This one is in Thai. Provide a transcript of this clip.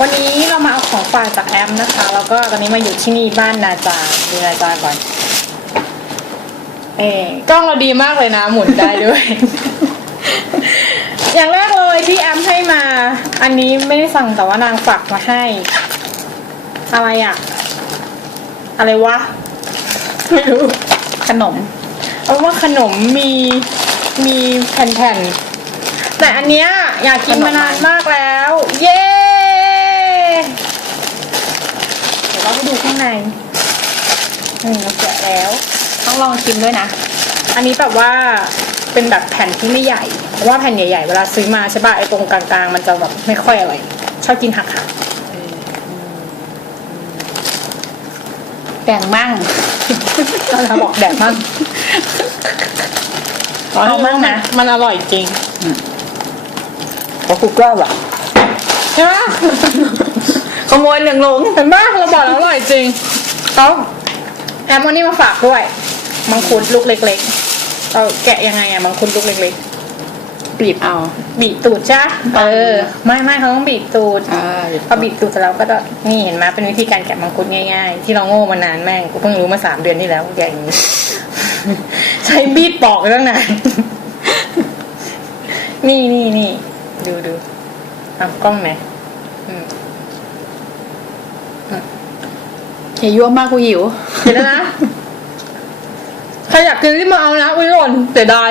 วันนี้เรามาเอาของฝากจากแอมนะคะ แล้วก็ตอนนี้มาอยู่ที่นี่บ้านนาจาดูนาจาก่อน เออกล้องเราดีมากเลยนะหมุนได้ด้วย อย่างแรกเลยที่แอมให้มา อันนี้ไม่ได้สั่งแต่ว่านางฝากมาให้ อะไรอะอะไรวะ ไม่รู้ ขนม เอาว่าขนมมีมีแผ่นๆแต่อันเนี้ยอยากกินมานานมากแล้ว เย้ เดี๋ยวเราไปดูข้าง ในนี่เราแกะแล้ว ต้องลองชิมด้วยนะ อันนี้แบบว่าเป็นแบบแผ่นที่ไม่ใหญ่ เพราะว่าแผ่นใหญ่ๆเวลาซื้อมาใช่ป่ะไอ้ตรงกลางๆ มันจะแบบไม่ค่อยอร่อยชอบกินหักแบ่งมั่งๆเราบอกแดกมั่งเอามั่งนะมันอร่อยจริงเพราะคุกเกอร์แบบใช่ปะ ขโมยหนึ่งลงเห็นปะเราบอกแล้วอร่อยจริงเขาแอมวันนี้มาฝากด้วยมังคุดลูกเล็กๆเราแกะยังไงอะมังคุดลูกเล็กบีบเอาๆบีบตูดจ้ะเออ ไม่ไม่เขาต้องบีบตูด อ่าพอบีบตูดเสร็จแล้วก็จะนี่เห็นไหมเป็นวิธีการแกะมังคุดง่ายๆ ที่เราโง่มานานแม่งกูเพิ่งรู้มาสามเดือนที่แล้วแกะอย่างนี้ ใช้บีดปอกตั้งนาน นี่นี่นี่ดูดูเอากล้องไหนอืม อย่ายั่วมากกูหิว เดี๋ยวนะ ใครอยากกินรีบมาเอานะอุ้ยหล่นเสียดาย